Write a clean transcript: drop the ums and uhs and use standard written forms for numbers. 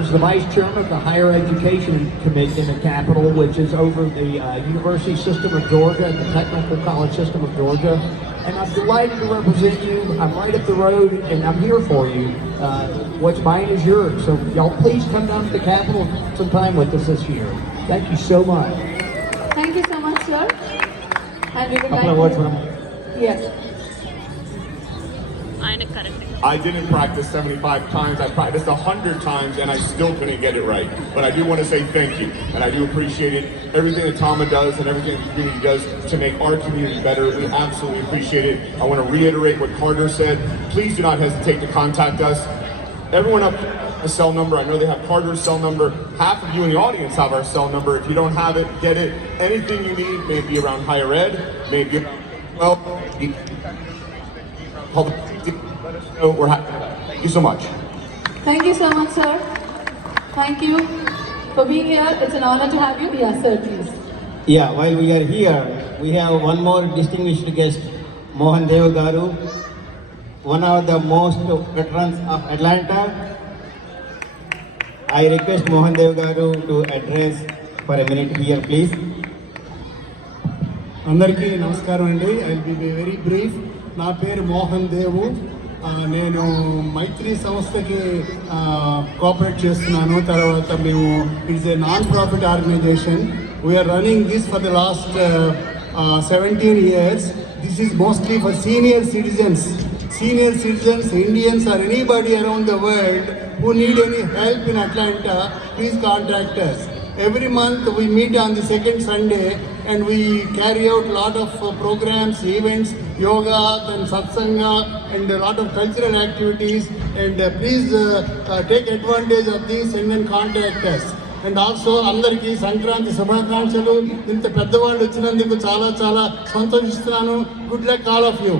is the vice chairman of the Higher Education Committee in the Capitol, which is over the University System of Georgia and the Technical College System of Georgia. And I'm delighted to represent you. I'm right up the road, and I'm here for you. What's mine is yours. So y'all please come down to the Capitol sometime with us this year. Thank you so much. Thank you so much, sir. And we would Couple of words like from to... Yes. I didn't practice 75 times. I practiced 100 times, and I still couldn't get it right. But I do want to say thank you, and I do appreciate it. Everything that Tama does and everything the community does to make our community better, we absolutely appreciate it. I want to reiterate what Carter said. Please do not hesitate to contact us. Everyone up a cell number. I know they have Carter's cell number. Half of you in the audience have our cell number. If you don't have it, get it. Anything you need, maybe around higher ed, maybe well, let us know. We're happy. Thank you so much. Thank you so much, sir. Thank you for being here. It's an honor to have you. Yes, sir, please. Yeah, while we are here, we have one more distinguished guest, Mohan Dev Garu, one of the most veterans of Atlanta. I request Mohan Dev Garu to address for a minute here, please. అందరికీ నమస్కారం అండి. I will be very brief. నా పేరు మోహన్ దేవు. నేను మైత్రి సంస్థకి cooperate చేస్తున్నాను. తర్వాత మేము it's a non profit organisation. We're running this for the last 17 years. This is mostly for senior citizens. Senior citizens, Indians or anybody around the world who need any help in Atlanta, please contact us. Every month we meet on the second Sunday and we carry out a lot of programs, events, yoga and satsanga and a lot of cultural activities, and please take advantage of this and then contact us. And also అందరికీ సంక్రాంతి శుభాకాంక్షలు. ఇంత పెద్దవాళ్ళు వచ్చినందుకు చాలా చాలా సంతోషిస్తున్నాను. Good luck all of you.